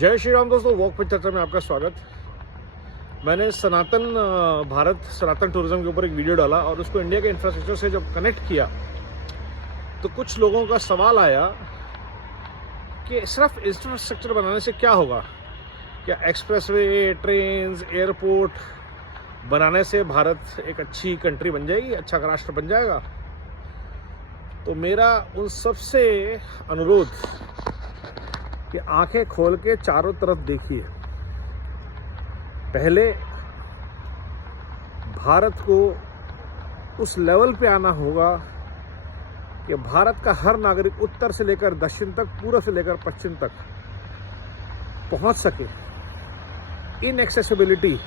जय श्री राम दोस्तों, वॉक पे चर्चा में आपका स्वागत। मैंने सनातन टूरिज्म के ऊपर एक वीडियो डाला और उसको इंडिया के इंफ्रास्ट्रक्चर से जब कनेक्ट किया तो कुछ लोगों का सवाल आया कि सिर्फ इंफ्रास्ट्रक्चर बनाने से क्या होगा। क्या एक्सप्रेसवे, ट्रेन्स, एयरपोर्ट बनाने से भारत एक अच्छी कंट्री बन जाएगी, अच्छा राष्ट्र बन जाएगा? तो मेरा उन सबसे अनुरोध कि आंखें खोल के चारों तरफ देखिए। पहले भारत को उस लेवल पे आना होगा कि भारत का हर नागरिक उत्तर से लेकर दक्षिण तक, पूर्व से लेकर पश्चिम तक पहुंच सके। इनएक्सेसिबिलिटी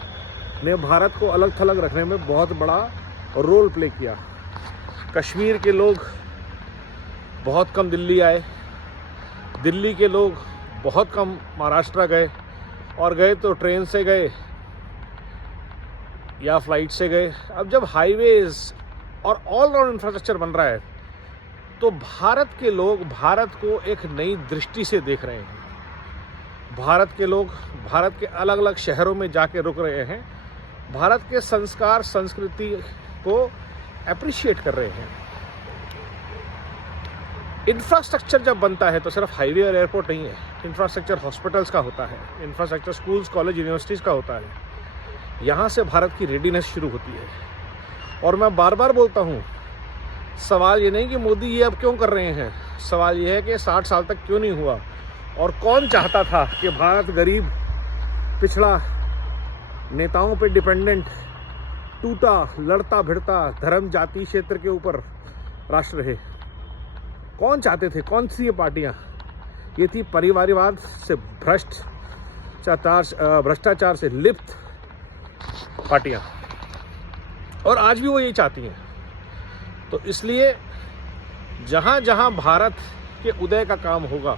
ने भारत को अलग थलग रखने में बहुत बड़ा रोल प्ले किया। कश्मीर के लोग बहुत कम दिल्ली आए, दिल्ली के लोग बहुत कम महाराष्ट्र गए, और गए तो ट्रेन से गए या फ्लाइट से गए। अब जब हाईवेज और ऑल राउंड इंफ्रास्ट्रक्चर बन रहा है तो भारत के लोग भारत को एक नई दृष्टि से देख रहे हैं। भारत के लोग भारत के अलग अलग शहरों में जाके रुक रहे हैं, भारत के संस्कार संस्कृति को अप्रिशिएट कर रहे हैं। इंफ्रास्ट्रक्चर जब बनता है तो सिर्फ हाईवे और एयरपोर्ट नहीं है, इंफ्रास्ट्रक्चर हॉस्पिटल्स का होता है, इंफ्रास्ट्रक्चर स्कूल्स, कॉलेज, यूनिवर्सिटीज़ का होता है। यहाँ से भारत की रेडीनेस शुरू होती है। और मैं बार बार बोलता हूँ, सवाल ये नहीं कि मोदी ये अब क्यों कर रहे हैं, सवाल ये है कि 60 साल तक क्यों नहीं हुआ। और कौन चाहता था कि भारत गरीब, पिछड़ा, नेताओं पे डिपेंडेंट, टूटा, लड़ता भिड़ता, धर्म जाति क्षेत्र के ऊपर राष्ट्र रहे? कौन चाहते थे? कौन सी ये पार्टियां? ये थी परिवारवाद से भ्रष्टाचार से लिप्त पार्टियां, और आज भी वो यही चाहती हैं। तो इसलिए जहां जहां भारत के उदय का काम होगा,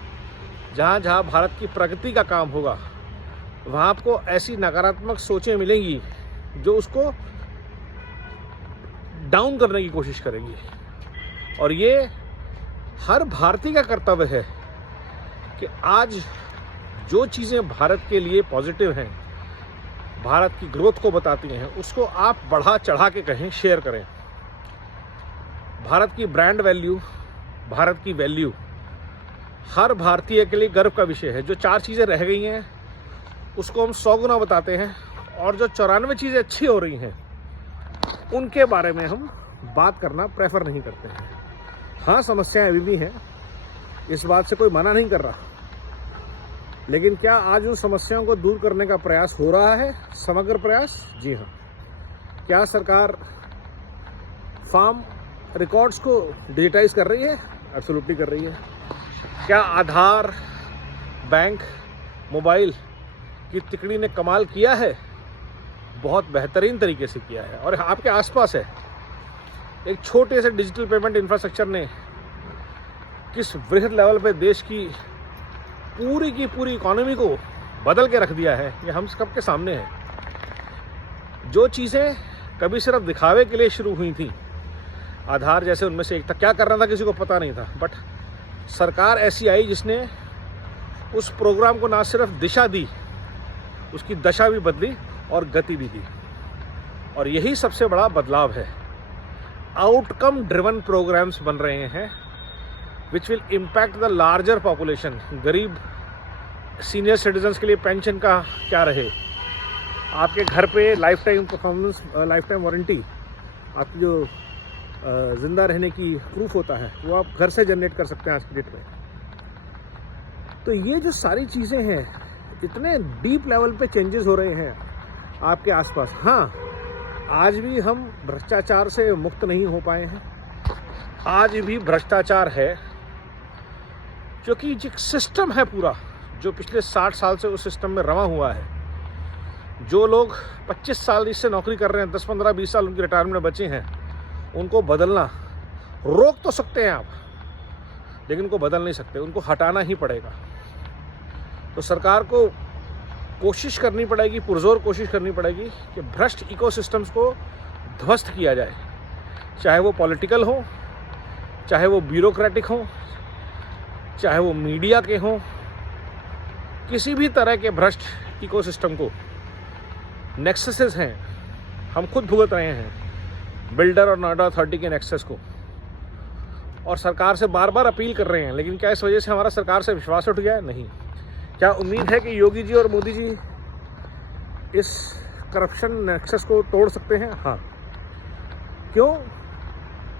जहां जहां भारत की प्रगति का काम होगा, वहां आपको ऐसी नकारात्मक सोचें मिलेंगी जो उसको डाउन करने की कोशिश करेंगी। और ये हर भारतीय का कर्तव्य है कि आज जो चीज़ें भारत के लिए पॉजिटिव हैं, भारत की ग्रोथ को बताती हैं, उसको आप बढ़ा चढ़ा के कहें, शेयर करें। भारत की ब्रांड वैल्यू, भारत की वैल्यू हर भारतीय के लिए गर्व का विषय है। जो 4 चीज़ें रह गई हैं उसको हम 100 गुना बताते हैं, और जो 94 चीज़ें अच्छी हो रही हैं उनके बारे में हम बात करना प्रेफर नहीं करते हैं। हाँ, समस्याएं अभी भी हैं, इस बात से कोई मना नहीं कर रहा, लेकिन क्या आज उन समस्याओं को दूर करने का प्रयास हो रहा है? समग्र प्रयास? जी हाँ। क्या सरकार फार्म रिकॉर्ड्स को डिजिटाइज कर रही है? एब्सोल्युटली कर रही है। क्या आधार, बैंक, मोबाइल की तिकड़ी ने कमाल किया है? बहुत बेहतरीन तरीके से किया है, और आपके आसपास है। एक छोटे से डिजिटल पेमेंट इंफ्रास्ट्रक्चर ने किस वृहद लेवल पे देश की पूरी इकोनॉमी को बदल के रख दिया है, ये हम सबके सामने है। जो चीज़ें कभी सिर्फ दिखावे के लिए शुरू हुई थी, आधार जैसे उनमें से एक था, क्या करना था किसी को पता नहीं था, बट सरकार ऐसी आई जिसने उस प्रोग्राम को ना सिर्फ दिशा दी, उसकी दशा भी बदली और गति भी दी। और यही सबसे बड़ा बदलाव है। आउटकम ड्रिवन प्रोग्राम्स बन रहे हैं which will impact the larger population. गरीब सीनियर सिटीजन्स के लिए पेंशन का क्या रहे, आपके घर पे life time performance, life time warranty, आपकी जो ज़िंदा रहने की प्रूफ होता है वो आप घर से जनरेट कर सकते हैं आज की डेट में। तो ये जो सारी चीज़ें हैं, इतने डीप लेवल पे चेंजेस हो रहे हैं आपके आसपास। हाँ, आज भी हम भ्रष्टाचार से मुक्त नहीं हो पाए हैं, आज भी भ्रष्टाचार है, क्योंकि जो सिस्टम है पूरा, जो पिछले 60 साल से उस सिस्टम में रवा हुआ है। जो लोग 25 साल इससे नौकरी कर रहे हैं, 10, 15, 20 साल उनकी रिटायरमेंट में बचे हैं, उनको बदलना रोक तो सकते हैं आप, लेकिन उनको बदल नहीं सकते, उनको हटाना ही पड़ेगा। तो सरकार को कोशिश करनी पड़ेगी, पुरजोर कोशिश करनी पड़ेगी कि भ्रष्ट इकोसिस्टम्स को ध्वस्त किया जाए, चाहे वो पॉलिटिकल हो, चाहे वो ब्यूरोक्रेटिक हो, चाहे वो मीडिया के हों, किसी भी तरह के भ्रष्ट इकोसिस्टम को नेक्ससेस हैं, हम खुद भुगत रहे हैं बिल्डर और नोएडा अथॉरिटी के नेक्सस को, और सरकार से बार बार अपील कर रहे हैं। लेकिन क्या इस वजह से हमारा सरकार से विश्वास उठ गया है? नहीं। क्या उम्मीद है कि योगी जी और मोदी जी इस करप्शन नेक्सस को तोड़ सकते हैं? हाँ। क्यों?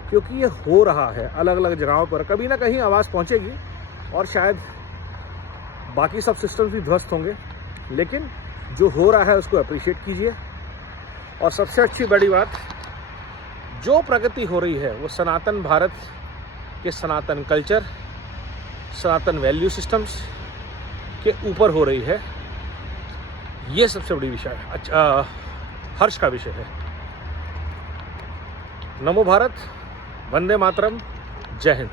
क्योंकि ये हो रहा है अलग अलग जगहों पर, कभी ना कहीं आवाज़ पहुंचेगी और शायद बाकी सब सिस्टम्स भी ध्वस्त होंगे, लेकिन जो हो रहा है उसको अप्रिशिएट कीजिए। और सबसे अच्छी बड़ी बात, जो प्रगति हो रही है वो सनातन भारत के सनातन कल्चर, सनातन वैल्यू सिस्टम्स के ऊपर हो रही है। ये सबसे बड़ी विषय है, हर्ष का विषय है। नमो भारत, वंदे मातरम, जय हिंद।